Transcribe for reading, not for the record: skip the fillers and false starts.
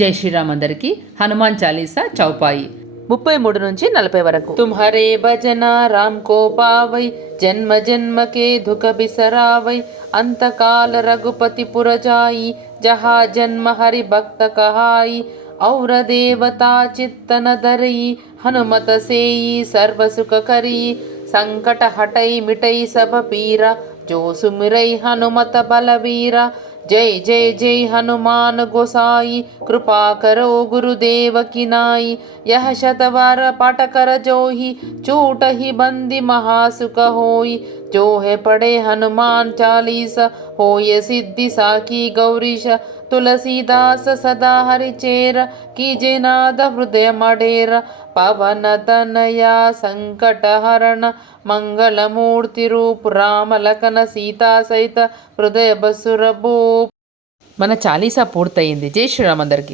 జై శ్రీరామ్ అందరికి. హనుమాన్ చాలీసా చౌపాయి 33 నుంచి 40 వరకు. తుమ్హరే భజన రామ్ కో పావై, జన్మ జన్మ కే దుఃఖ బిసరావై, అంతకాల రఘుపతి పురజాయి, జహా జన్మ హరి భక్త కహాయి, ఔర దేవతా చిత్తన ధరయి, హనుమత సేయి సర్వ సుఖ కరి, संकट हटई मिटई सब पीरा, जो सुमिरई हनुमत बलवीरा, जय जय जय हनुमान गोसाई, कृपा करो गुरुदेव की नाई, यह शतवार पाठ कर जोही, चूट ही बंदी महासुख होई, जो है पढ़े हनुमान चालीसा, होय सिद्धि साखी गौरीश, तुलसीदास सदा हरिचेर, कीजे नाद हृदय मडेर, पवन तनया संकट हरण, मंगलमूर्ति रूप राम लखन सीता सहित हृदय बसुर भूप. మన చాలీసా పూర్తయింది. జై శ్రీరామ్ అందరికి.